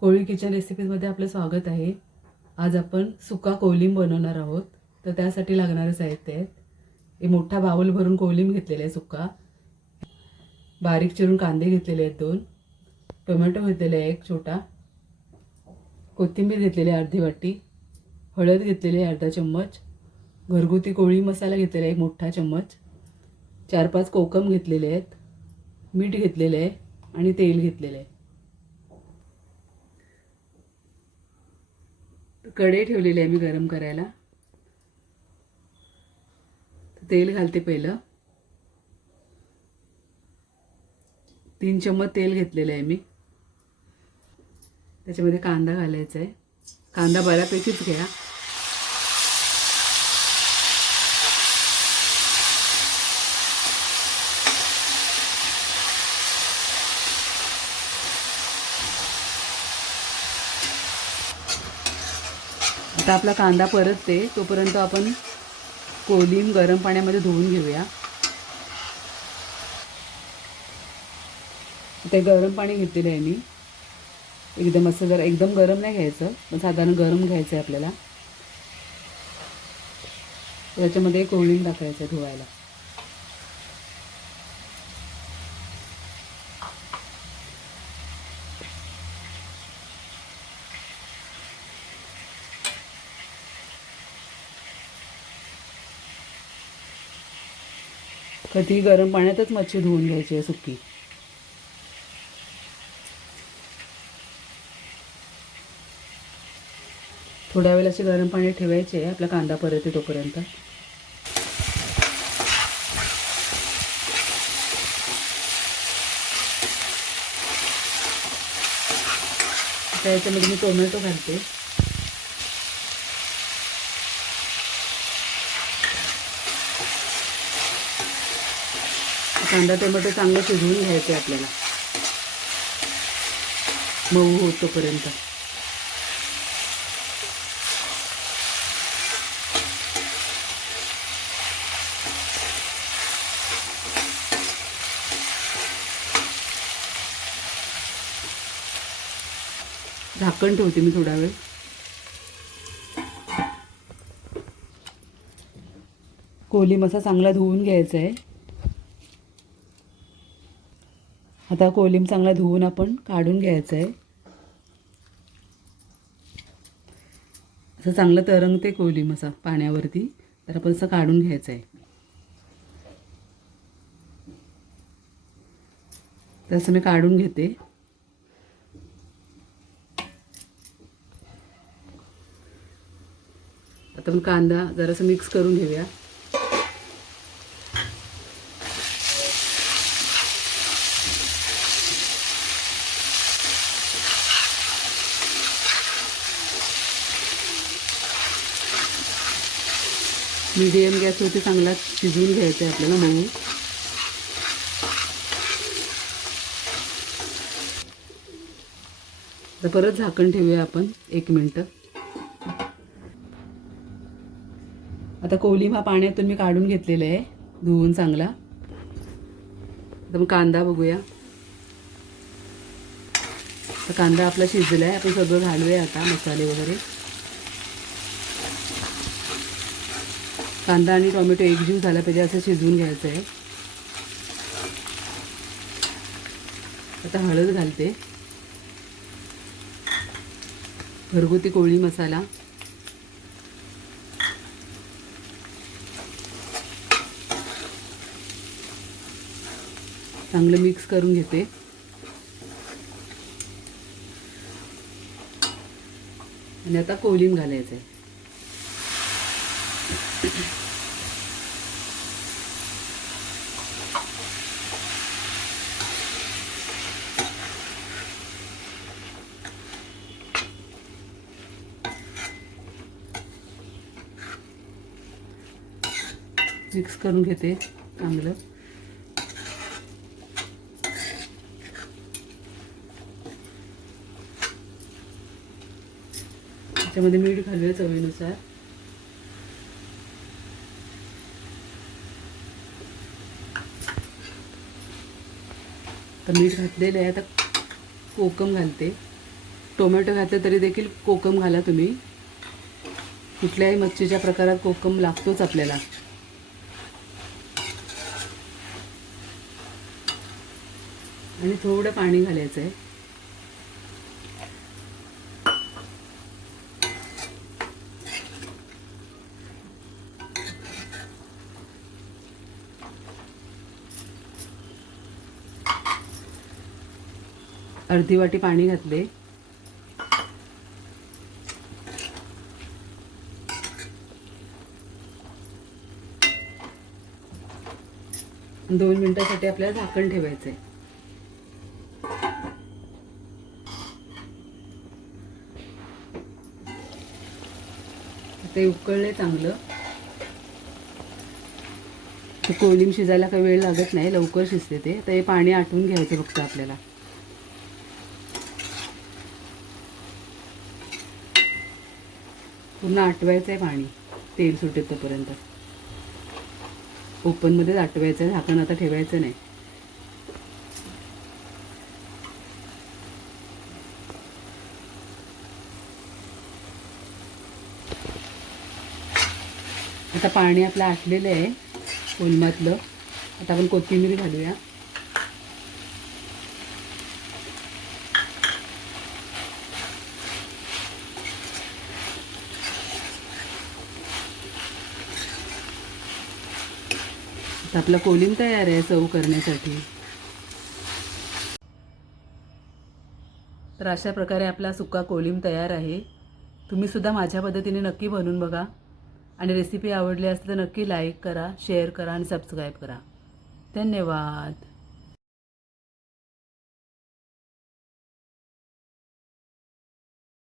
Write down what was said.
कोळी kitchen रेसिपीजमध्ये आपलं स्वागत आहे. आज आपण सुका कोलिम बनवणार आहोत. तर त्यासाठी लागणारं साहित्य आहेत हे मोठा बाऊल भरून कोलिम घेतलेला आहे सुका. बारीक चिरून कांदे घेतलेले आहेत दोन. टोमॅटो घेतलेले आहे एक छोटा. कोथिंबीर घेतलेली आहे अर्धी वाटी. हळद घेतलेली आहे अर्धा चम्मच. घरगुती कोळी मसाला घेतलेला आहे एक मोठा चम्मच. चार पाच कोकम घेतलेले आहेत. मीठ घेतलेलं आहे आणि तेल घेतलेलं आहे. कढई ठेवलेली आहे मी गरम करायला. तेल घालते पहिलं. तीन चम्मच तेल घेतलेलं आहे मी. त्याच्यामध्ये कांदा घालायचा आहे. कांदा बऱ्यापैकीच घ्या. आता आपला कांदा परतते तोपर्यंत आपण कोलिम गरम पाण्यामध्ये धुवून घेऊया. ते गरम पाणी घेतलेलं आहे मी. एकदम असं जरा एकदम गरम नाही घ्यायचं पण साधारण गरम घ्यायचं आहे आपल्याला. त्याच्यामध्ये कोलिम टाकायचं आहे कधी गरम पाण्यातच मच्छी धुवून घ्यायची आहे सुकी. थोड्या वेळ असे गरम पाणी ठेवायचे आहे आपला कांदा परत आहे तोपर्यंत त्याच्यामध्ये मी टोमॅटो घालते. कांदा टोमॅटो चांगलं शिजवून घ्यायचं आहे आपल्याला. मऊ होतोपर्यंत झाकण ठेवते मी थोडा वेळ. कोहली मसा चांगला धुवून घ्यायचा आहे आता कोलिम चांगला धुवून आपण काढून घ्यायचं आहे. असं चांगलं तरंगते कोलिम असा पाण्यावरती. तर आपण असं काढून घ्यायचं आहे. तसं मी काढून घेते. आता मग कांदा जरासं मिक्स करून घेऊया. मीडियम गॅसवरती चांगला शिजवून घ्यायचं आहे आपल्याला मऊ तर परत झाकण ठेवूया आपण एक मिनटं. आता कोलीम हा पाण्यातून मी काढून घेतलेला आहे धुवून चांगला. आता मग कांदा बघूया. तर कांदा आपला शिजला आहे आपण सगळं घालूया आता मसाले वगैरे. कांदा आणि टोमॅटो एकजीव झाला पाहिजे असं शिजवून घ्यायचं आहे आता हळद घालते. घरगुती कोळी मसाला. चांगलं मिक्स करून घेते. आणि आता कोलिम घालायचं आहे मिक्स करून घेते चांगलं. त्याच्यामध्ये मीठ घालूया चवीनुसार. तर मीठ घातलेलं आहे आता कोकम घालते. टोमॅटो घातलं तरी देखील कोकम घाला तुम्ही. कुठल्याही मच्छीच्या प्रकारात कोकम लागतोच आपल्याला. आणि थोडं पाणी घालायचं आहे अर्धी वाटी पाणी घातले. दोन मिनिटासाठी आपल्याला झाकण ठेवायचं आहे ते उकळले चांगलं. ते कोलिंग शिजायला काही वेळ लागत नाही लवकर शिजते ते. तर हे पाणी आटवून घ्यायचं फक्त आपल्याला. पूर्ण आटवायचं आहे पाणी तेल सुटे तोपर्यंत ओपनमध्येच आटवायचं आहे झाकण आता ठेवायचं नाही. आता पाणी आपलं आटलेलं आहे कोलमातलं आता आपण कोथिंबीर घालूया. आता आपला कोलिंब तयार आहे चव करण्यासाठी. तर अशा प्रकारे आपला सुका कोलिम तयार आहे. तुम्ही सुद्धा माझ्या पद्धतीने नक्की बनवून बघा. आणि रेसिपी आवडली असते तर नक्की लाईक करा शेअर करा आणि सबस्क्राईब करा. धन्यवाद.